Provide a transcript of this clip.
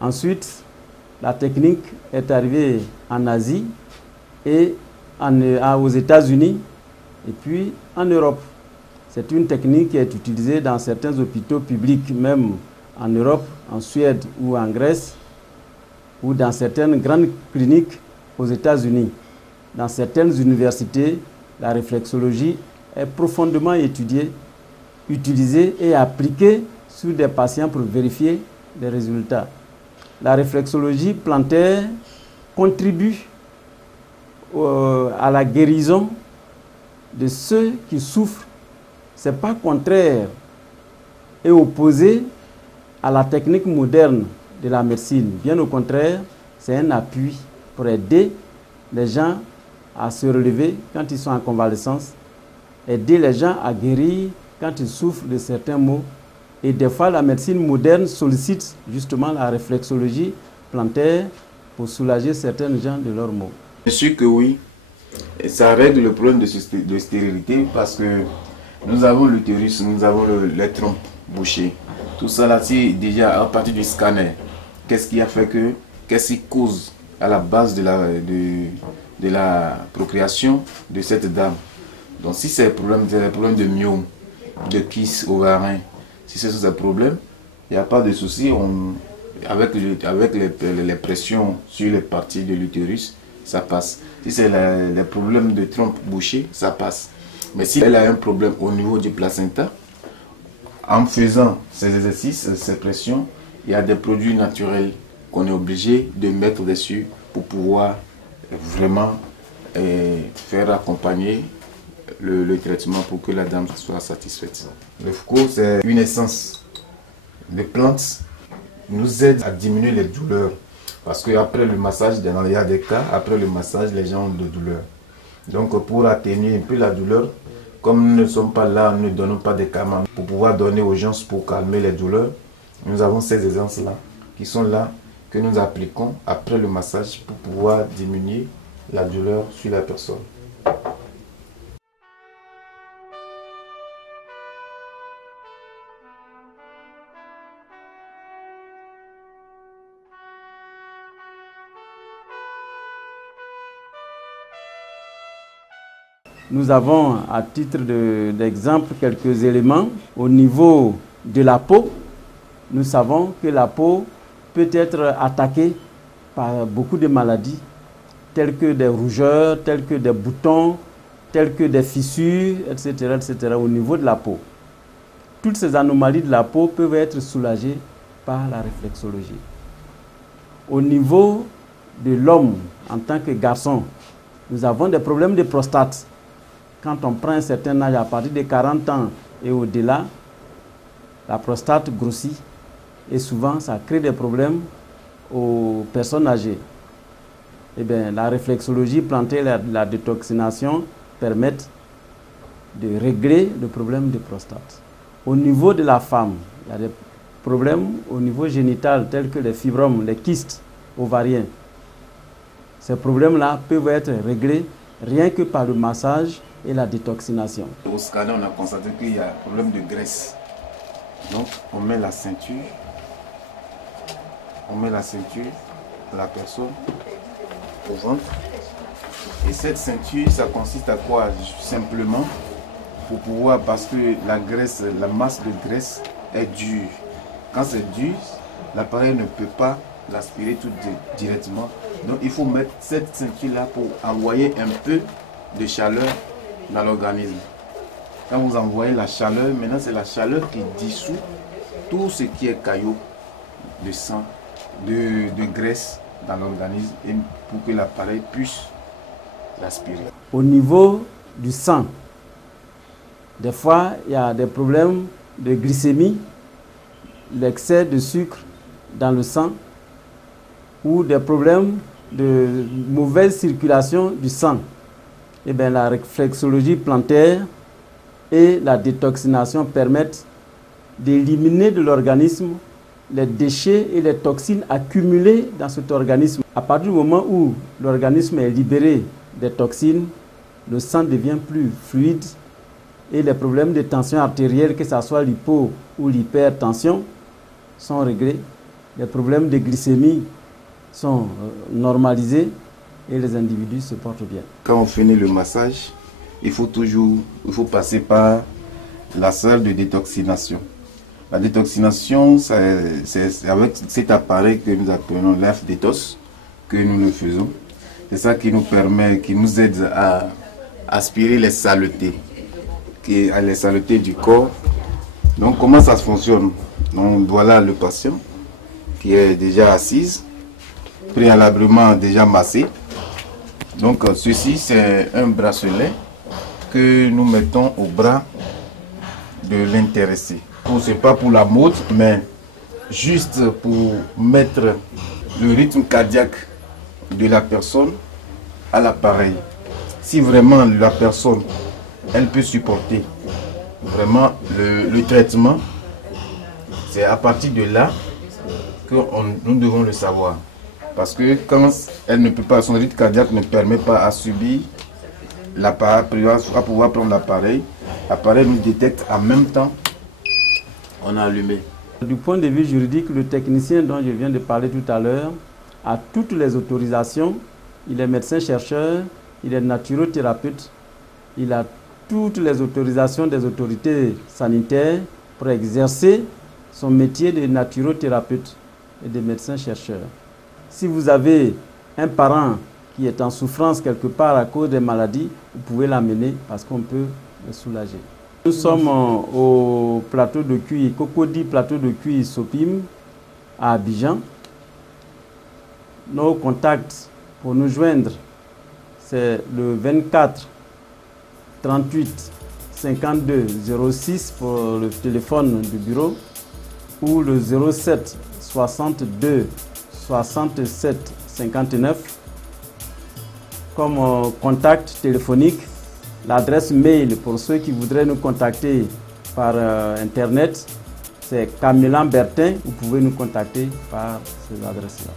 Ensuite, la technique est arrivée en Asie et aux États-Unis et puis en Europe. C'est une technique qui est utilisée dans certains hôpitaux publics, même en Europe, en Suède ou en Grèce, ou dans certaines grandes cliniques aux États-Unis. Dans certaines universités, la réflexologie est profondément étudiée, utilisée et appliquée sur des patients pour vérifier les résultats. La réflexologie plantaire contribue à la guérison de ceux qui souffrent. Ce n'est pas contraire et opposé à la technique moderne de la médecine. Bien au contraire, c'est un appui pour aider les gens à se relever quand ils sont en convalescence, aider les gens à guérir quand ils souffrent de certains maux. Et des fois, la médecine moderne sollicite justement la réflexologie plantaire pour soulager certains gens de leurs maux. Je suis que oui, ça règle le problème de stérilité parce que nous avons l'utérus, nous avons les trompes bouchées. Tout ça là, c'est déjà à partir du scanner. Qu'est-ce qui a fait que, qu'est-ce qui cause à la base de la procréation de cette dame? Donc si c'est des problèmes de myome, de kyste ovarien, si ce sont des problèmes, il n'y a pas de souci. Avec les pressions sur les parties de l'utérus, ça passe. Si c'est les problèmes de trompe bouchée, ça passe. Mais si elle a un problème au niveau du placenta, en faisant ces exercices, ces pressions, il y a des produits naturels qu'on est obligé de mettre dessus pour pouvoir vraiment faire accompagner le traitement pour que la dame soit satisfaite. Le Foucault, c'est une essence de plantes qui nous aide à diminuer les douleurs. Parce qu'après le massage, il y a des cas, après le massage, les gens ont de douleurs. Donc pour atténuer un peu la douleur, comme nous ne sommes pas là, nous ne donnons pas de calmants pour pouvoir donner aux gens pour calmer les douleurs, nous avons ces essences-là qui sont là, que nous appliquons après le massage pour pouvoir diminuer la douleur sur la personne. Nous avons, à titre d'exemple, quelques éléments. Au niveau de la peau, nous savons que la peau peut être attaquée par beaucoup de maladies, telles que des rougeurs, telles que des boutons, telles que des fissures, etc., etc., au niveau de la peau. Toutes ces anomalies de la peau peuvent être soulagées par la réflexologie. Au niveau de l'homme, en tant que garçon, nous avons des problèmes de prostate. Quand on prend un certain âge, à partir de 40 ans et au-delà, la prostate grossit et souvent ça crée des problèmes aux personnes âgées. Eh bien, la réflexologie plantaire, la détoxination permettent de régler le problème de prostate. Au niveau de la femme, il y a des problèmes au niveau génital tels que les fibromes, les kystes ovariens. Ces problèmes-là peuvent être réglés rien que par le massage et la détoxination. Au scanner, on a constaté qu'il y a un problème de graisse. Donc, on met la ceinture. On met la ceinture de la personne au ventre. Et cette ceinture, ça consiste à quoi? Simplement, pour pouvoir, parce que la graisse, la masse de graisse est dure. Quand c'est dur, l'appareil ne peut pas l'aspirer tout directement. Donc, il faut mettre cette ceinture-là pour envoyer un peu de chaleur dans l'organisme. Quand vous envoyez la chaleur, maintenant c'est la chaleur qui dissout tout ce qui est caillot de sang, de graisse dans l'organisme et pour que l'appareil puisse l'aspirer. Au niveau du sang, des fois il y a des problèmes de glycémie, l'excès de sucre dans le sang ou des problèmes de mauvaise circulation du sang. Eh bien, la réflexologie plantaire et la détoxination permettent d'éliminer de l'organisme les déchets et les toxines accumulées dans cet organisme. À partir du moment où l'organisme est libéré des toxines, le sang devient plus fluide et les problèmes de tension artérielle, que ce soit l'hypo ou l'hypertension, sont réglés. les problèmes de glycémie sont normalisés et les individus se portent bien. Quand on finit le massage, il faut passer par la salle de détoxination. La détoxination, c'est avec cet appareil que nous appelons l'AF-Détos que nous le faisons. C'est ça qui nous permet, qui nous aide à aspirer les saletés, les saletés du corps. Donc comment ça fonctionne? Donc voilà le patient qui est déjà assise, préalablement déjà massé. Donc ceci c'est un bracelet que nous mettons au bras de l'intéressé. Ce n'est pas pour la mode, mais juste pour mettre le rythme cardiaque de la personne à l'appareil. Si vraiment la personne, elle peut supporter vraiment le traitement, c'est à partir de là que nous devons le savoir. Parce que quand elle ne peut pas, son rythme cardiaque ne permet pas à subir l'appareil, à pouvoir prendre l'appareil. L'appareil nous détecte en même temps, on a allumé. Du point de vue juridique, le technicien dont je viens de parler tout à l'heure a toutes les autorisations. Il est médecin-chercheur, il est naturothérapeute, il a toutes les autorisations des autorités sanitaires pour exercer son métier de naturothérapeute et de médecin-chercheur. Si vous avez un parent qui est en souffrance quelque part à cause des maladies, vous pouvez l'amener parce qu'on peut le soulager. Nous sommes au plateau de cuir, Cocody plateau de cuir Sopim à Abidjan. Nos contacts pour nous joindre, c'est le 24 38 52 06 pour le téléphone du bureau ou le 07 62 67 59 comme contact téléphonique. L'adresse mail pour ceux qui voudraient nous contacter par internet, c'est Camelan Bertin. Vous pouvez nous contacter par ces adresses-là.